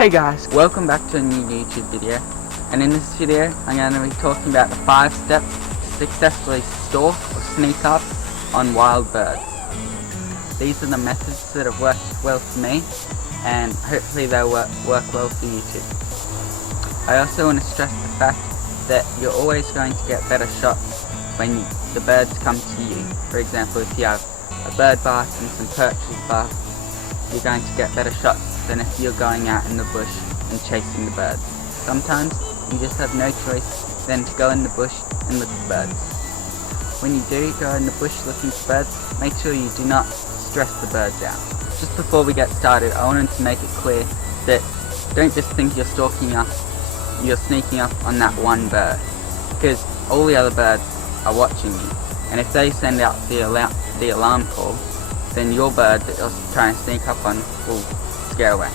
Hey guys, welcome back to a new YouTube video, and in this video I'm going to be talking about the 5 steps to successfully stalk or sneak up on wild birds. These are the methods that have worked well for me, and hopefully they'll work well for you too. I also want to stress the fact that you're always going to get better shots when the birds come to you. For example, if you have a bird bath and some perches bath, you're going to get better shots than if you're going out in the bush and chasing the birds. Sometimes you just have no choice than to go in the bush and look for birds. When you do go in the bush looking for birds, make sure you do not stress the birds out. Just before we get started, I wanted to make it clear that don't just think you're sneaking up on that one bird, because all the other birds are watching you, and if they send out the alarm call, then your bird that you're trying to sneak up on will scare away.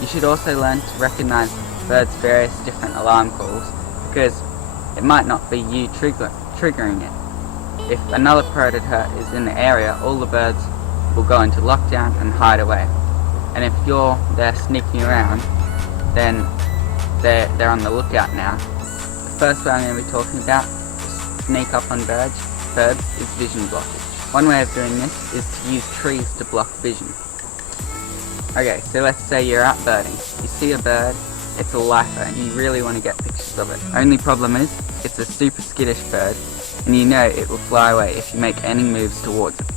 You should also learn to recognize birds' various different alarm calls, because it might not be you triggering it. If another predator is in the area, all the birds will go into lockdown and hide away. And if you're there sneaking around, then they're on the lookout now. The first way I'm going to be talking about to sneak up on birds is vision blockage. One way of doing this is to use trees to block vision. Okay, so let's say you're out birding. You see a bird, it's a lifer, and you really want to get pictures of it. Only problem is, it's a super skittish bird, and you know it will fly away if you make any moves towards it.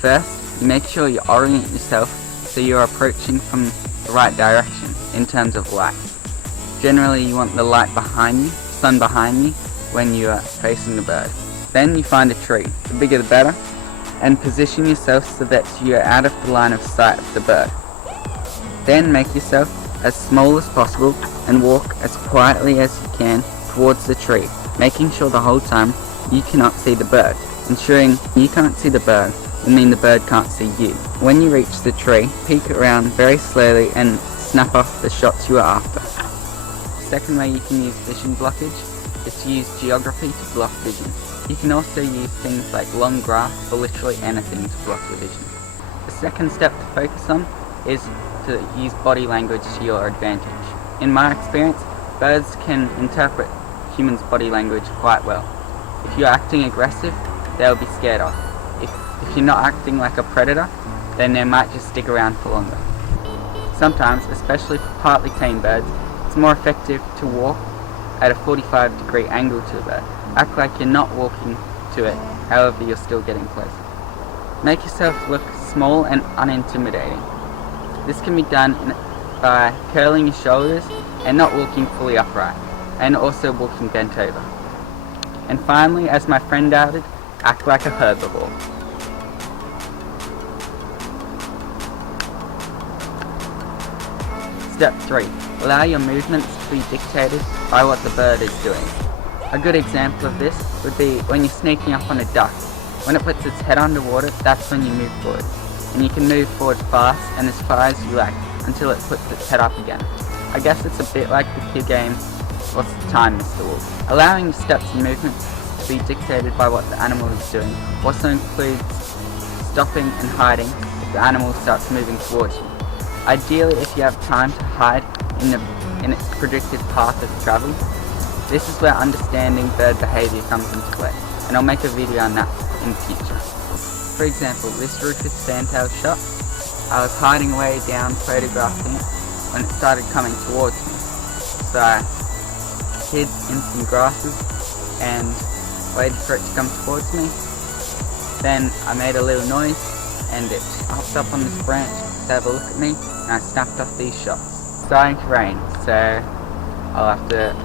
First, you make sure you orient yourself so you're approaching from the right direction in terms of light. Generally, you want the light behind you, sun behind you, when you are facing the bird. Then you find a tree, the bigger the better, and position yourself so that you are out of the line of sight of the bird. Then make yourself as small as possible and walk as quietly as you can towards the tree, making sure the whole time you cannot see the bird. Ensuring you can't see the bird will mean the bird can't see you. When you reach the tree, peek around very slowly and snap off the shots you are after. The second way you can use vision blockage is to use geography to block vision. You can also use things like long grass or literally anything to block your vision. The second step to focus on is to use body language to your advantage. In my experience, birds can interpret humans' body language quite well. If you're acting aggressive, they'll be scared off. If you're not acting like a predator, then they might just stick around for longer. Sometimes, especially for partly tame birds, it's more effective to walk at a 45-degree angle to the bird. Act like you're not walking to it, however you're still getting close. Make yourself look small and unintimidating. This can be done by curling your shoulders and not walking fully upright, and also walking bent over. And finally, as my friend added, act like a herbivore. Step 3. Allow your movements to be dictated by what the bird is doing. A good example of this would be when you're sneaking up on a duck. When it puts its head underwater, that's when you move forward. And you can move forward fast and as far as you like until it puts its head up again. I guess it's a bit like the kid game, What's the Time, Mr. Wolf? Allowing your steps and movements to be dictated by what the animal is doing also includes stopping and hiding if the animal starts moving towards you. Ideally, if you have time to hide in its predicted path of travel. This is where understanding bird behaviour comes into play, and I'll make a video on that in the future. For example, this Rufous fantail shot, I was hiding way down photographing it when it started coming towards me. So I hid in some grasses and waited for it to come towards me. Then I made a little noise and it hopped up on this branch to have a look at me, and I snapped off these shots. It's starting to rain, so I'll have to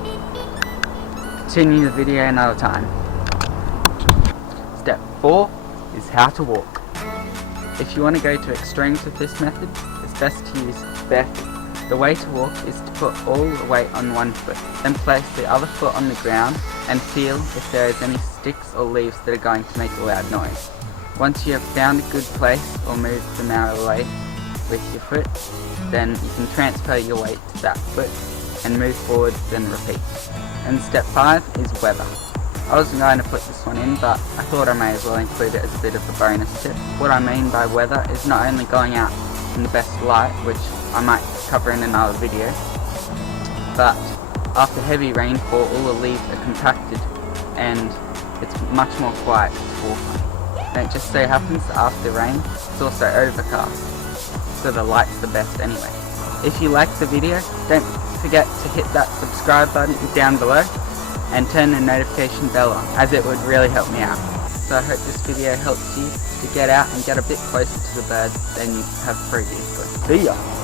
continue the video another time. Step 4 is how to walk. If you want to go to extremes with this method, it's best to use bare feet. The way to walk is to put all the weight on one foot, then place the other foot on the ground and feel if there is any sticks or leaves that are going to make a loud noise. Once you have found a good place or moved them out of the way with your foot, then you can transfer your weight to that foot and move forward, then repeat. And step 5 is weather. I wasn't going to put this one in, but I thought I may as well include it as a bit of a bonus tip. What I mean by weather is not only going out in the best light, which I might cover in another video. But after heavy rainfall, all the leaves are compacted and it's much more quiet to walk on. And it just so happens after rain, it's also overcast, so the light's the best anyway. If you like the video, don't forget to hit that subscribe button down below and turn the notification bell on, as it would really help me out. So I hope this video helps you to get out and get a bit closer to the birds than you have previously. See ya!